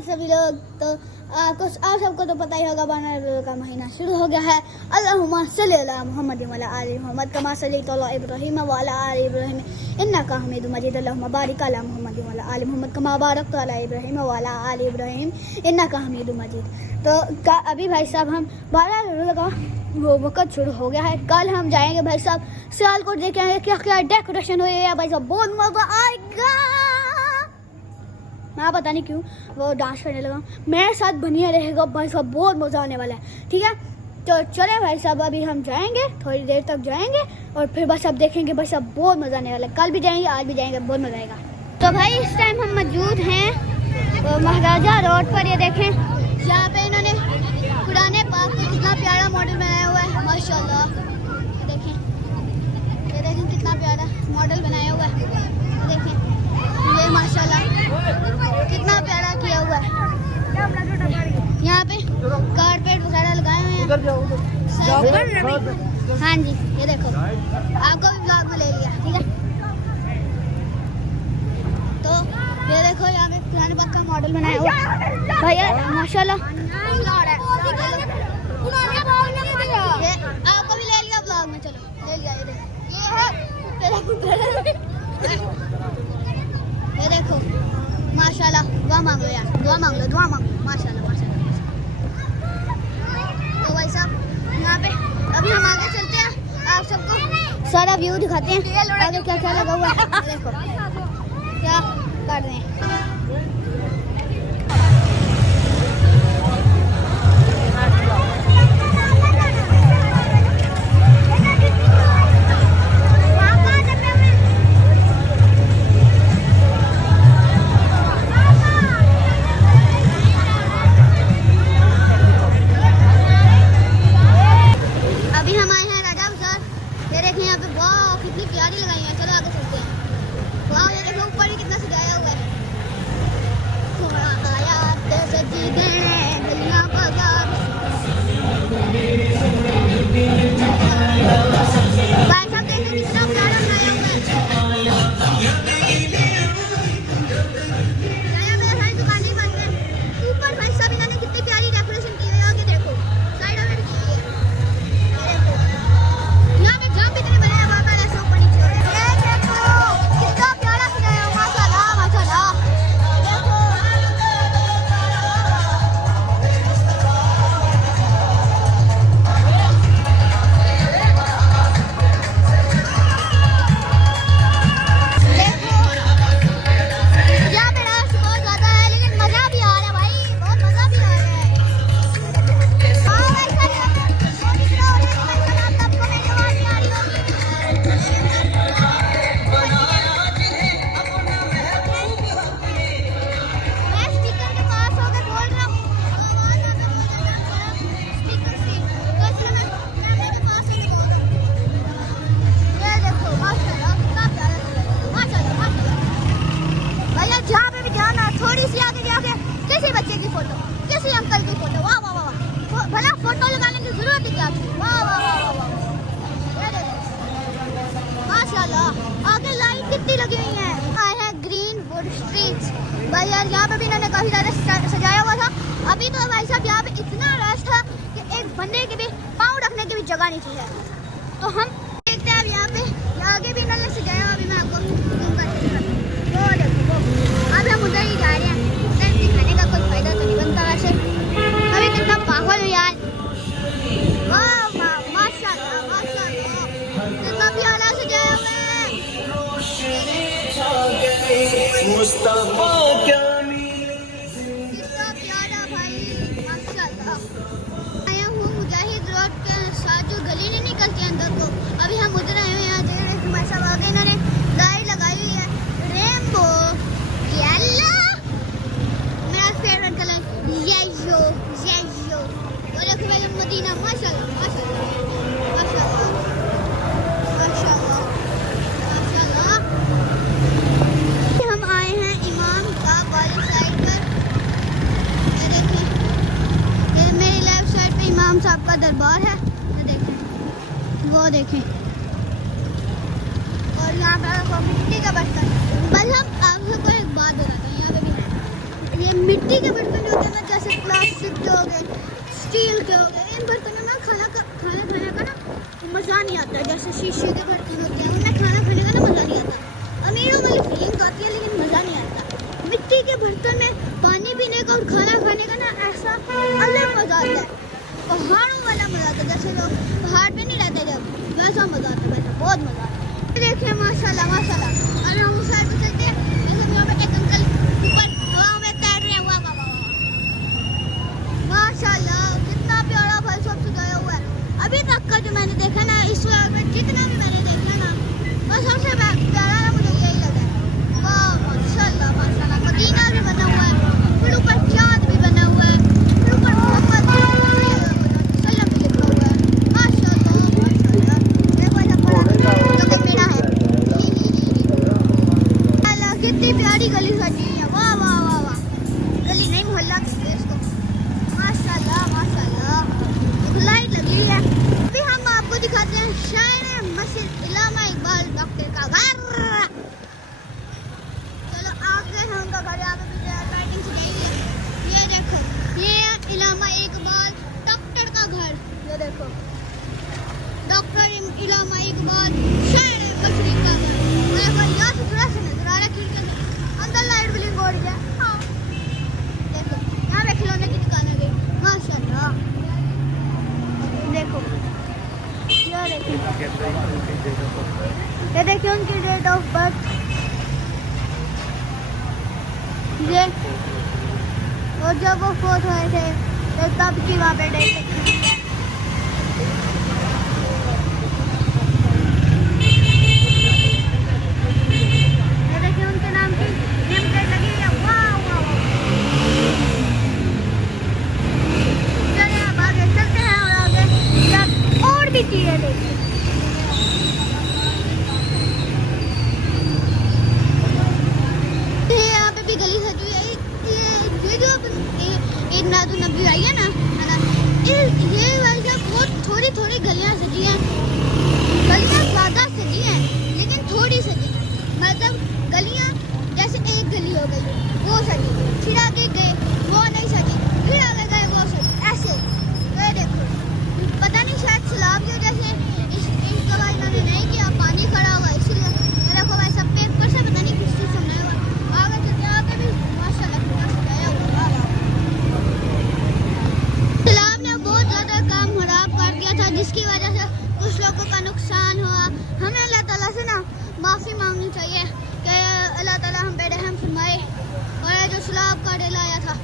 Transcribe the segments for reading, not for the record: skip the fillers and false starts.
सभी लोग। तो आप सबको तो पता ही होगा रमज़ान का महीना शुरू हो गया है। अल्लाहुम्मा सल्ली अला मुहम्मद व अला आलि मुहम्मद कमा सल्लैता अला इब्राहीम व अला आलि इब्राहीम इन्नका हमीदुम मजीद। अल्लाहुम्मा बारिक अला मुहम्मद व अला आलि मुहम्मद कमा बारकता अला इब्राहीम व अला आलि इब्राहीम इन्नका हमीदुम मजीद। तो अभी भाई साहब हम 12 का वो वक्त शुरू हो गया है। कल हम जाएंगे भाई साहब सियालकोट, देखेंगे क्या क्या डेकोरेशन हुई है भाई साहब, बहुत मजा आएगा। मैं पता नहीं क्यों वो डांस करने लगा, मेरे साथ बनिए रहेगा भाई साहब, बहुत मज़ा आने वाला है। ठीक है तो चले भाई साहब, अभी हम जाएंगे, थोड़ी देर तक जाएंगे और फिर बस अब देखेंगे भाई साहब, बहुत मज़ा आने वाला है। कल भी जाएंगे, आज भी जाएंगे, बहुत मज़ा आएगा। तो भाई इस टाइम हम मौजूद हैं महाराजा रोड पर। ये देखें यहाँ पे इन्होंने पुराने पार्क को कितना प्यारा मॉडल बनाया हुआ है माशाल्लाह। ये देखें कितना प्यारा मॉडल बनाया हुआ है। देखें ये माशाल्लाह कितना प्यारा किया हुआ है। यहाँ पे कारपेट वगैरह लगाए हुए हैं। हाँ जी ये देखो, आपको भी ब्लॉग में ले लिया। ठीक है तो ये देखो यहाँ पे पुराने बाग का मॉडल बनाया हुआ है भैया माशाल्लाह। ये आपको भी ले लिया ब्लॉग में, चलो ले लिया। ये है ये देखो माशाल्लाह। दुआ मांगो यार, दुआ मांग लो माशाल्लाह माशाल्लाह। तो भाई साहब यहाँ पे अभी हम आगे चलते हैं, आप सबको सारा व्यू दिखाते हैं आगे क्या क्या लगा हुआ है। देखो क्या कर रहे हैं। आगे लाइट कितनी लगी हुई है। आए हैं ग्रीन वुड स्ट्रीट्स भाई यार, यहाँ पे भी इन्होंने काफी ज्यादा सजाया हुआ था। अभी तो भाई साहब यहाँ पे इतना रश था कि एक बंदे की भी पाँव रखने की भी जगह नहीं थी। तो हम देखते हैं अब यहाँ पे आगे भी इन्होंने सजाया हुआ। अभी मैं आपको अब हम उधर ही जा रहे हैं, दिखाने का कोई फायदा तो नहीं बनता वैसे। अभी कितना पागल यार, माशाल्लाह माशाल्लाह कितना प्यारा सजाया हुआ है। मुस्तफा कितना प्यारा भाई माशाल्लाह। आया हूँ मुजाहिद रोड के साथ जो गली नहीं निकलती अंदर को, अभी हम उधर आए हुए हैं। यहाँ देख रहे हैं भाई साहब आगे इन्होंने लाइट लगाई हुई है रेनबो येलो, मेरा फेवरेट कलर येलो येलो। और देखो भाई मदीना माशाल्लाह माशाल्लाह माशाल्लाह माशाल्लाह माशाल्लाह। हम आए हैं इमाम का वाली साइड पर। ये देखें ये मेरी लेफ्ट साइड पे इमाम साहब का दरबार है। ये देखें वो देखें, और यहाँ पे मिट्टी का बर्तन। बस हम आप सबको एक बात बताते हैं, यहाँ पे भी है ये मिट्टी के बर्तन होते हैं ना, जैसे प्लास्टिक के हो गए, स्टील के हो गए, इन बर्तनों में खाना खाने का ना मज़ा नहीं आता। जैसे शीशे के बर्तन होते हैं उनमें खाना खाने का ना मज़ा नहीं आता। अमीरों वाली फीलिंग आती है लेकिन मज़ा नहीं आता। मिट्टी के बर्तन में पानी पीने का और खाना खाने का ना ऐसा अलग मज़ा आता है। पहाड़ों वाला मज़ा आता है, जैसे लोग पहाड़ पे नहीं रहते जब, वैसा मज़ा आता है, वैसा बहुत मज़ा आता है। देखिए माशाल्लाह माशाल्लाह। और हम उस साइड पे चलते हैं, जैसे वहाँ पे एक अंकल ऊपर हवा में तैर रहे हैं। वाह वाह वाह माशाल्लाह, कितना प्यारा फल सब सजाया हुआ है। अभी तक का जो मैंने देखा ना, इस वक्त में जितना भी मैंने देखा ना, बस सबसे प्यारा ना मुझे यही लगा है। वाह माशाल्लाह माशाल्लाह। मदीना भी बना हुआ है, फिर ऊपर चाँद भी बना हुआ है, फिर ऊपर मोहम्मद सल्लम भी लिखा हुआ है। माशाल्लाह माशाल्लाह। देखो ऐसा बड़ा जो कि मेरा है। अल्लाह कितनी प्यारी गली सजी है। वाह वाह वाह वाह। गली नहीं मोहल्ला कहते हैं इसको। माशाल्लाह माशाल्लाह। एक लाइट लगी है। अभी हम आपको दिखाते हैं शायर मस्जिद इलामा इकबाल डॉक्टर का घर। चलो आगे है उनका घर। यहाँ पे भी लाइटिंग से गई है। ये देखो, ये है इलामा इकबाल डॉक्टर का घर। ये देखो, डॉक्टर इलामा इकबाल शायर मस्जिद का घर। देखो यहाँ से थोड़ा सा नजर आ रहा है खिड़की से, अंदर लाइट ब्लिंक हो रही है। हाँ देखो, यहाँ पे खिलौने की दुकान है गई। माशाल्लाह देखो, ये देखिए उनकी डेट ऑफ बर्थ। ये और जब वो फोर्थ हुए थे तो तब की वहाँ पे डेट लिखी है। ये देखिए उनके नाम की नेम प्लेट लगी है। वाह वाह वाह। चलिए अब आगे चलते हैं और आगे और भी चीज़ें देखिए। यहाँ पे भी गली सजी है। ये जो एक नादू नबी आई है ना, है ना, ये वाली बहुत थोड़ी थोड़ी गलियाँ सजी हैं। गलियाँ ज़्यादा सजी हैं लेकिन थोड़ी सजी हैं। मतलब गलियाँ जैसे एक गली हो गई वो सजी, फिर आगे गए वो नहीं सजी, फिर आगे गए वो सजी, ऐसे। ये देखो, पता नहीं शायद सैलाब की वजह से इस दफा इन्होंने नहीं किया, पानी खड़ा हुआ इसलिए। ये देखो भाई सब पेपर से पता नहीं किस चीज़ से बनाया हुआ। आगे चलते आगे भी माशाल्लाह कितना सजाया हुआ। सैलाब ने बहुत ज़्यादा काम खराब कर दिया था, जिसकी वजह से कुछ लोगों का नुकसान हुआ। हमें अल्लाह ताला से ना माफ़ी मांगनी चाहिए कि अल्लाह ताला हम पे रहम फरमाए। और ये जो सैलाब का डेला आया था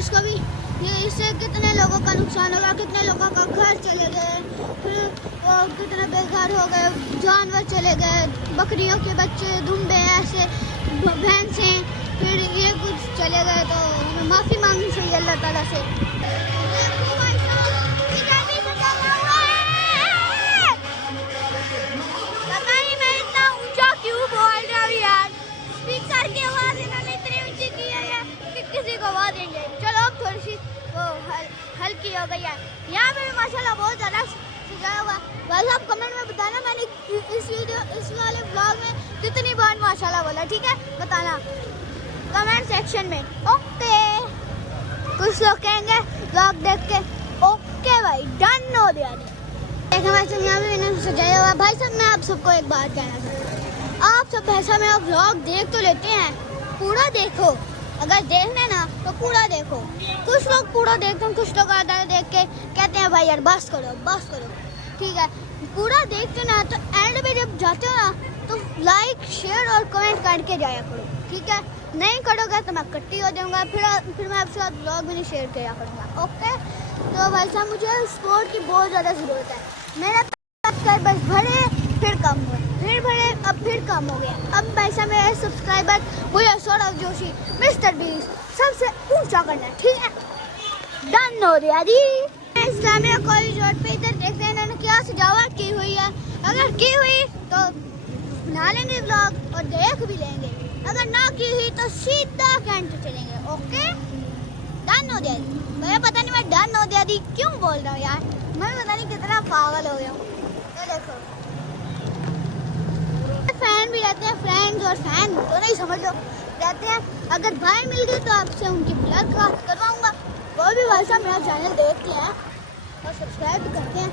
इसको भी, ये इससे कितने लोगों का नुकसान होगा, कितने लोगों का घर चले गए, फिर वो कितने बेघर हो गए, जानवर चले गए, बकरियों के बच्चे, दुम्बे, ऐसे भैंसें, फिर ये कुछ चले गए। तो हमें माफ़ी मांगनी चाहिए अल्लाह ताला से। पता नहीं मैं इतना ऊंचा क्यों बोल रहा हूँ यार। स्पीकर की आवाज़ इन्होंने इतनी ऊंची की है कि किसी को आवाज़ नहीं जाएगी। चलो अब थोड़ी सी वो हल्की हो गई है। यहाँ पे भी माशाल्लाह बहुत ज़्यादा सजाया हुआ। बस आप कमेंट में बताना मैंने इस वाले ब्लॉग में कितनी बार माशाल्लाह बोला, ठीक है? बताना कमेंट सेक्शन में। ओके, कुछ लोग कहेंगे ब्लॉग देख के ओके भाई डन हो गया। देखिए भाई साहब यहाँ भी मैंने सजाया हुआ। भाई साहब मैं आप सबको एक बात कहना चाहता हूँ, आप सब पैसा मेरा ब्लॉग देख तो लेते हैं, पूरा देखो। अगर देखने ना तो पूरा देखो। कुछ लोग पूरा देखते हैं, कुछ लोग आधा देख के कहते हैं भाई यार बस करो, ठीक है? पूरा देखते ना तो एंड में जब जाते हो ना तो लाइक शेयर और कमेंट करके जाया करो, ठीक है? नहीं करोगे तो मैं कट्टी हो जाऊँगा, फिर मैं आपके साथ ब्लॉग भी नहीं शेयर किया करूँगा। ओके, तो भाई साहब मुझे सपोर्ट की बहुत ज़्यादा ज़रूरत है। मेरा सब्सक्राइबर्स बढ़े फिर कम हुए, फिर बढ़े अब फिर कम हो गया। अब भाई साहब मेरे सब्सक्राइबर भैया सौरभ जोशी, मिस्टर बीस सबसे ऊंचा करना है, ठीक है? डन हो गया जी। इस्लामिया कॉलेज रोड पे इधर देखते हैं इन्होंने क्या सजावट की हुई है। अगर की हुई तो बना लेंगे ब्लॉग और देख भी लेंगे, अगर ना की हुई तो सीधा कैंट चलेंगे। ओके, डन हो गया भैया। पता नहीं मैं डन हो गया दी क्यों बोल रहा हूँ यार, मैं पता नहीं कितना पागल हो गया हूँ। ये देखो फैन भी रहते हैं, फ्रेंड्स और फैन तो नहीं समझ लो रहते हैं। अगर भाई मिल गए तो आपसे उनकी मुलाकात करवाऊंगा। भाई साहब मेरा चैनल देखते हैं और सब्सक्राइब भी करते हैं,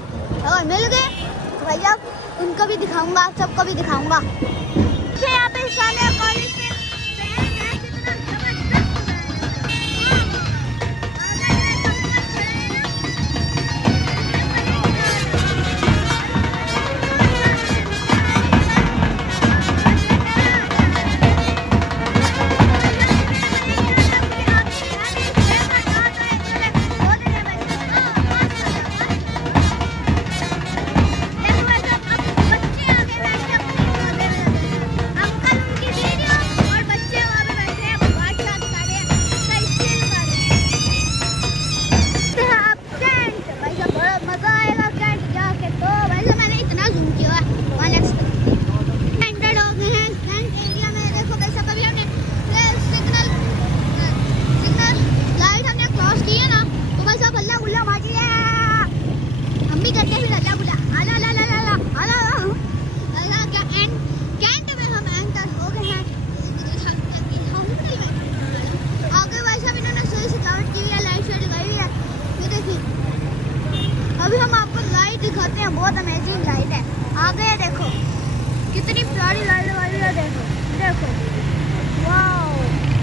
और मिल गए तो भाई साहब उनको भी दिखाऊंगा, आप सबको भी दिखाऊंगा। यहाँ पे साले कॉलेज में बहुत अमेजिंग लाइट है। आगे देखो कितनी प्यारी लाइट वाली है, देखो देखो, वाओ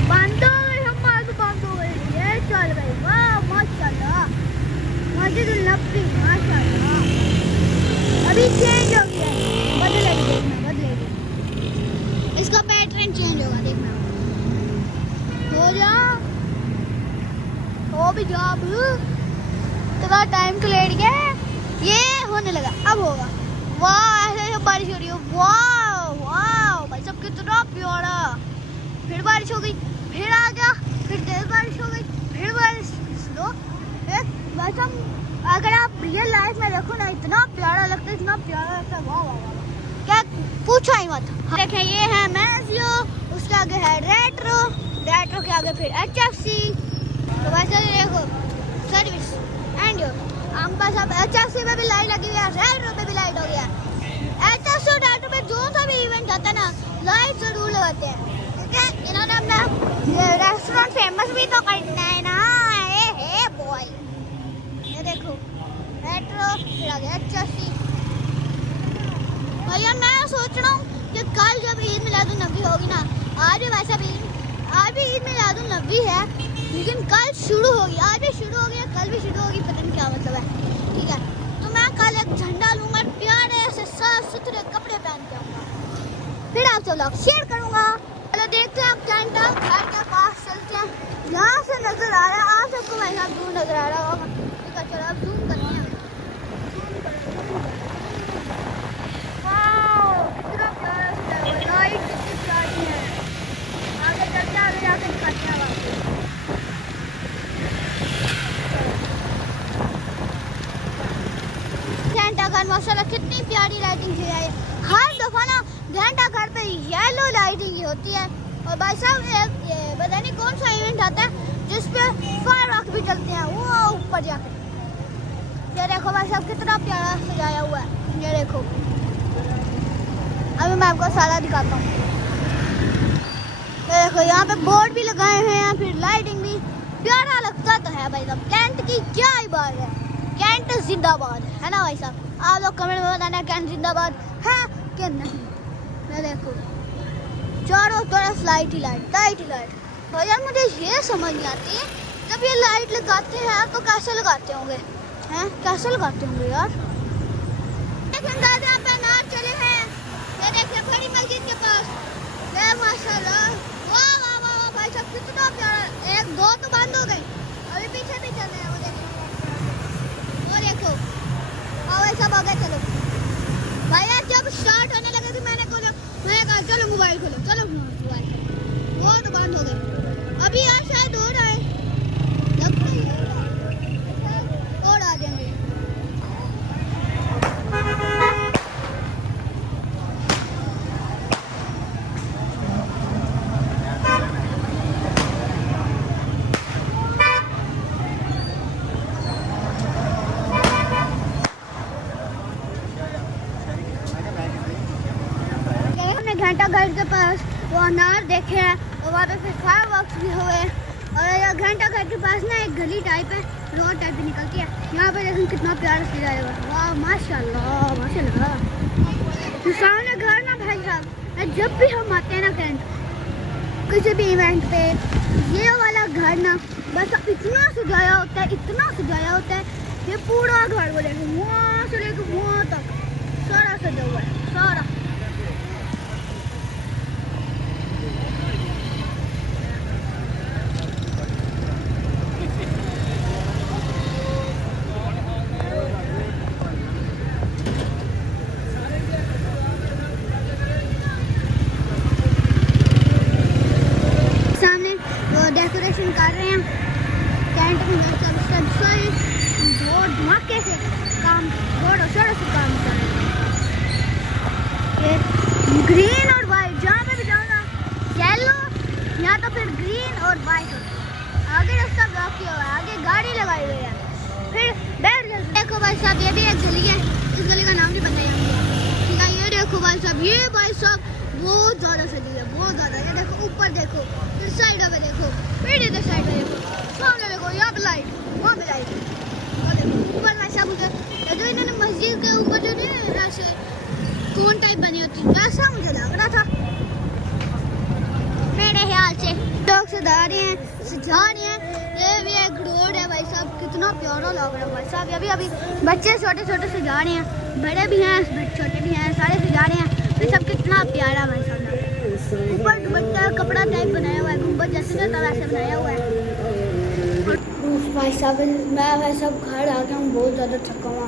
बंद हो गई, हम आज बंद हो गई, ये चल गई, वाह माशाल्लाह, मस्जिदुल नबी माशाल्लाह। अभी चेंज हो गया, बदलेगी, देखना बदलेगी, इसका पैटर्न चेंज होगा, देखना हो जा, हो भी जा, तो टाइम तो लेट गया, ये होने लगा, अब होगा, वाह ऐसे बारिश हो रही है, वाह वाह भाई सब कितना प्यारा। फिर बारिश हो गई, फिर आ गया, फिर तेज बारिश हो गई, फिर बारिश स्लो। भाई साहब अगर आप रियल लाइफ में देखो ना, इतना प्यारा लगता है, इतना प्यारा लगता है, वाह वाह वाह, क्या पूछा ही मत। देखें ये है मैजियो, उसके आगे है रेट्रो, रेट्रो के आगे फिर HFC। तो वैसे देखो सर्विस एंड हम पास अब HFC में भी लाइट लगी हुई है, रेट्रो पे भी लाइट हो गया। HFC और रेट्रो पे जो सा भी इवेंट आता है ना, लाइट जरूर लगाते हैं, ठीक है। इन्होंने अपना रेस्टोरेंट फेमस भी तो करना है ना, हे बॉय। ये देखो रेट्रो, फिर आ गया HFC। भैया मैं सोच रहा हूँ कि कल जब ईद मिलादुन्नबी होगी ना, आज भी वैसा भी आज भी ईद मिलादुन्नबी है, लेकिन कल शुरू होगी, आज भी शुरू होगी, कल भी शुरू होगी, पता नहीं क्या मतलब है, ठीक है। तो मैं कल एक झंडा लूंगा, प्यारे से साफ सुथरे कपड़े पहन के आऊंगा, फिर आप सब लोग शेयर करूंगा। चलो देखते हैं आप झंडा घर के पास चलते हैं, यहाँ से नजर आ रहा है, आप सबको वैसा दूर नजर आ रहा होगा, ठीक है। चलो अब जूम करते हैं, कितना प्यारा लाइट, कितनी प्यारी है। आगे चलते, आगे जाकर दिखाते हैं आपको। घंटाघर माशाल्लाह कितनी प्यारी लाइटिंग की है। हर दफा ना घंटाघर पे येलो लाइटिंग होती है। और भाई साहब ये पता नहीं कौन सा इवेंट आता है जिसपे फायरवर्क भी चलते हैं वो ऊपर जाकर। ये देखो भाई साहब कितना प्यारा सजाया हुआ है, ये देखो, अभी मैं आपको सारा दिखाता हूँ। देखो यहाँ पे बोर्ड भी लगाए हुए हैं, फिर लाइटिंग भी, प्यारा लगता तो है भाई साहब। कैंट की क्या ही बात है, कैंट जिंदाबाद है ना भाई साहब। आप लोग कमेंट में बताना कैंट जिंदाबाद है कि नहीं। मैं देखो चारों तरफ लाइट ही लाइट, लाइट ही लाइट। भाई यार मुझे ये समझ नहीं आती, जब ये लाइट लगाते हैं तो कैसे लगाते होंगे, हैं कैसे लगाते होंगे यार। दादा पे नाच चले हैं, ये देखिए बड़ी मस्जिद के पास, ये माशाल्लाह, वाह वाह वाह भाई साहब कितना प्यारा। एक दो तो बंद हो गई, अभी पीछे भी चल रहे हैं, वो देखो, और सब आगे चलो भाई यार। जब स्टार्ट होने लगे तो मैंने कहा चलो मोबाइल खोलो, चलो मोबाइल खोलो, वो तो बंद हो गए। अभी यार शायद हो रहा है, लगता है और आ जाएंगे। घंटा घर के पास वो अनार देखे हैं, और वहाँ पे फिर फायरवर्क्स भी हुए, और सेंटा घर के पास ना एक गली टाइप है, रोड टाइप भी निकलती है। यहाँ पे देखो कितना प्यारा सजाया हुआ है, वाह माशाल्लाह माशाल्लाह। तो सामने घर ना भाई साहब, जब भी हम आते हैं ना कैंट किसी भी इवेंट पे, ये वाला घर ना बस इतना सजाया होता है, इतना सजाया होता है। ये पूरा घर वो देखो वहाँ से लेकर वहाँ तक सारा सजा हुआ है, सारा। सामने वो डेकोरेशन कर रहे हैं टेंट में, सब सारे जोर धमाके से काम, जोरों शोरों से काम कर रहे हैं। ये ग्रीन और वाइट, जहाँ पे भी जाओ ना येलो या तो फिर ग्रीन और वाइट होता है। आगे रास्ता ब्लॉक किया हुआ है, आगे गाड़ी लगाई हुई है, फिर बैठ जाओ। देखो भाई साहब ये भी एक गली है, इस गली का नाम नहीं बताया मुझे, ठीक है। ये देखो भाई साहब, ये भाई साहब बहुत ज़्यादा सजी है, बहुत ज़्यादा। ये देखो ऊपर देखो, फिर साइडों पे देखो, फिर इधर साइड पे देखो, सामने देखो, यहाँ पे लाइट, वहाँ पे लाइट, वो देखो ऊपर भाई साहब। उधर जो इन्होंने मस्जिद के ऊपर जो नहीं ऐसे कोन टाइप बनी होती है, ऐसा मुझे लग रहा था मेरे ख्याल से। लोग सजा रहे हैं, सजा रहे हैं। ये भी एक रोड है भाई साहब, कितना प्यारा लग रहा है भाई साहब। अभी अभी बच्चे छोटे छोटे सजा रहे हैं, बड़े भी हैं छोटे भी हैं, सारे सजा रहे हैं भाई साहब। कितना प्यारा भाई साहब, ऊपर दुपट्टा कपड़ा टाइप बनाया हुआ है, गुंबद जैसे ना वैसे बनाया हुआ है। भाई साहब मैं भाई साहब घर आ गया हूँ, बहुत ज़्यादा थका हुआ,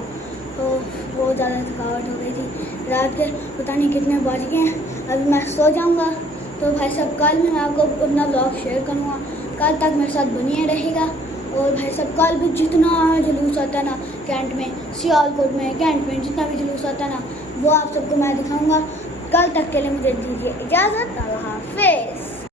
तो बहुत ज़्यादा थकावट हो गई थी। रात के पता नहीं कितने बज गए हैं, अभी मैं सो जाऊँगा। तो भाई साहब कल मैं आपको अपना ब्लॉग शेयर करूँगा, कल तक मेरे साथ बनिए रहेगा। और भाई साहब कल भी जितना जुलूस आता है ना कैंट में, सियालकोट में, कैंट में जितना भी जुलूस आता है ना, वो आप सबको मैं दिखाऊँगा। कल तक के लिए मुझे दीजिए इजाज़त, अल्लाह हाफिज़।